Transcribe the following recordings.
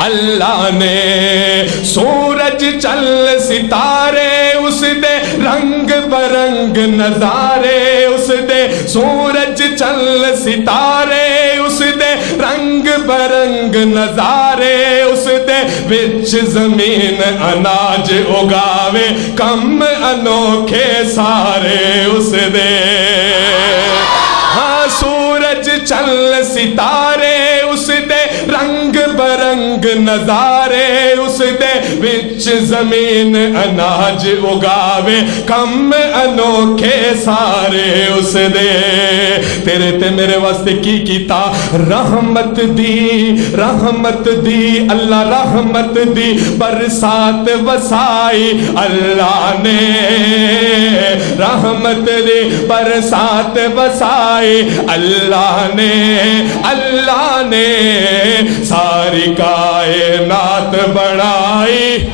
اللہ نے سورج چل ستارے اس دے رنگ برنگ نظارے اس دے سورج چل ستارے اس دے رنگ برنگ نظارے اس دے وچ زمین اناج اگاوے کم انوکھے سارے اس دے ہاں سورج چل ستارے اس دے رنگ برنگ نظارے اس دے وچ زمین اناج اگاوے کم انوکھے سارے اس دے تیرے تے میرے واسطے کی کیتا رحمت دی اللہ رحمت دی برسات وسائی اللہ نے رحمت دی برسات وسائی اللہ نے ساری کائنات بڑھائی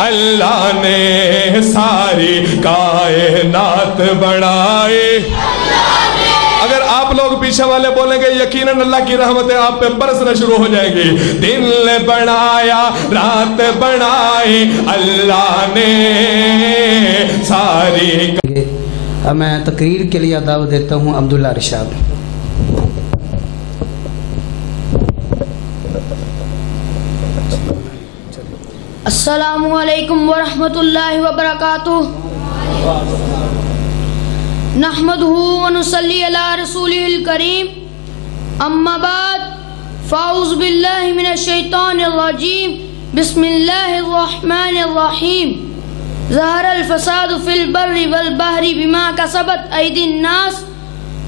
اللہ نے ساری کائنات بڑھائی اگر آپ لوگ پیچھے والے بولیں گے یقیناً اللہ کی رحمتیں آپ پہ برسنا شروع ہو جائیں گی دن بڑھایا رات بڑھائی اللہ نے ساری میں تقریر کے لیے دعوت دیتا ہوں عبداللہ ارشاد السلام علیکم ورحمۃ اللہ وبرکاتہ نحمدہ ونصلی علی رسولہ الکریم اما بعد فاعوذ باللہ من الشیطان الرجیم بسم اللہ الرحمن الرحیم ظہر الفساد فی البر والبحر بما کسبت ایدی الناس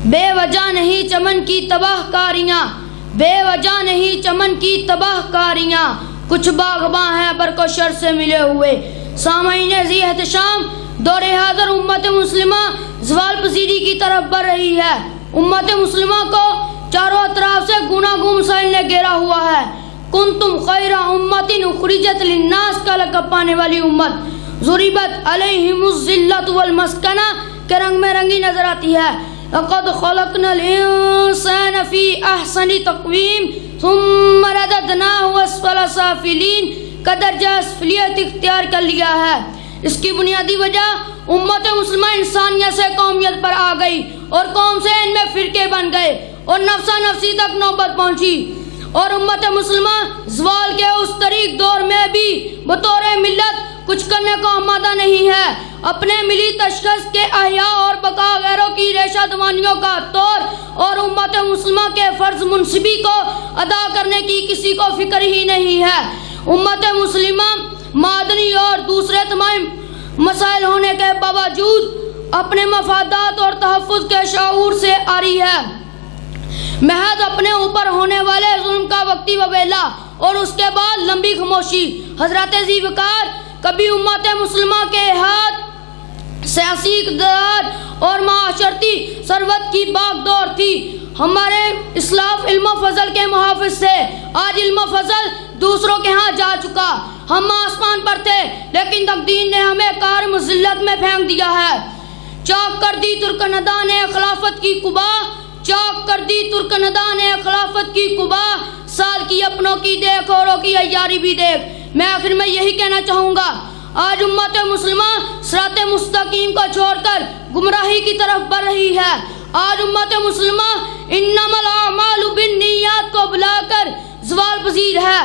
بے وجہ نہیں چمن کی تباہ کاریاں بے وجہ نہیں چمن کی تباہ کاریاں کچھ باغباں ہیں برق و شر سے ملے ہوئے سامعین ذی احتشام دور حاضر امت مسلمہ زوال پذیری کی طرف بڑھ رہی ہے امت مسلمہ کو چاروں اطراف سے گناہ مسائل نے گھیرا ہوا ہے کنتم خیر امت اخرجت للناس کا لقب پانے والی امت ضربت علیہم الذلۃ والمسکنہ کے رنگ میں رنگی نظر آتی ہے لقد خلقنا الانسان فی احسن تقویم ثم رددناہ اسفل سافلین کا درجہ اسفلیت اختیار کر لیا ہے اس کی بنیادی وجہ امت مسلمہ انسانیت سے قومیت پر آ گئی اور قوم سے ان میں فرقے بن گئے اور نفسا نفسی تک نوبت پہنچی اور امت مسلمہ زوال کے اس طریق دور میں بھی بطور ملت کچھ کرنے کو آمادہ نہیں ہے اپنے ملی تشخص کے احیاء اور بقا غیروں کی ریشہ دوانیوں کا طور اور امت مسلمہ کے فرض منصبی کو ادا کرنے کی کسی کو فکر ہی نہیں ہے امت مسلمہ معدنی اور دوسرے تمام مسائل ہونے کے باوجود اپنے مفادات اور تحفظ کے شعور سے آری ہے محض اپنے اوپر ہونے والے ظلم کا وقتی وبیلا اور اس کے بعد لمبی خاموشی حضرت ذی وقار کبھی امت مسلمہ کے ہاتھ سیاسی اقتدار اور معاشرتی ثروت کی باغ دور تھی ہمارے اسلاف علم و فضل کے محافظ سے آج علم و فضل دوسروں کے ہاں جا چکا ہم آسمان پر تھے لیکن تقدیر نے ہمیں کار مذلت میں پھینک دیا ہے چاک کر دی ترکندہ نے خلافت کی قبا چاک کر دی ترکندہ نے خلافت کی قبا سال کی اپنوں کی دیکھ اوروں کی عیاری بھی دیکھ میں آخر میں یہی کہنا چاہوں گا آج امت مسلمہ صراط مستقیم کو چھوڑ کر گمراہی کی طرف بڑھ رہی ہے آج امت مسلمہ انما الاعمال بالنیات کو بلا کر زوال پذیر ہے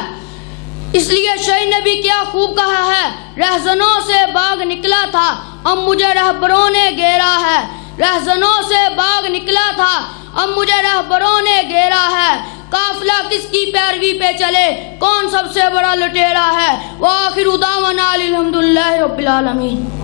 اس لیے شاعر نے بھی کیا خوب کہا ہے رہزنوں سے باغ نکلا تھا اب مجھے رہبروں نے گھیرا ہے رہزنوں سے باغ نکلا تھا اب مجھے رہبروں نے گھیرا ہے قافلہ کس کی پیروی پہ چلے کون سب سے بڑا لٹیرا ہے وآخر دعوانا الحمدللہ رب العالمین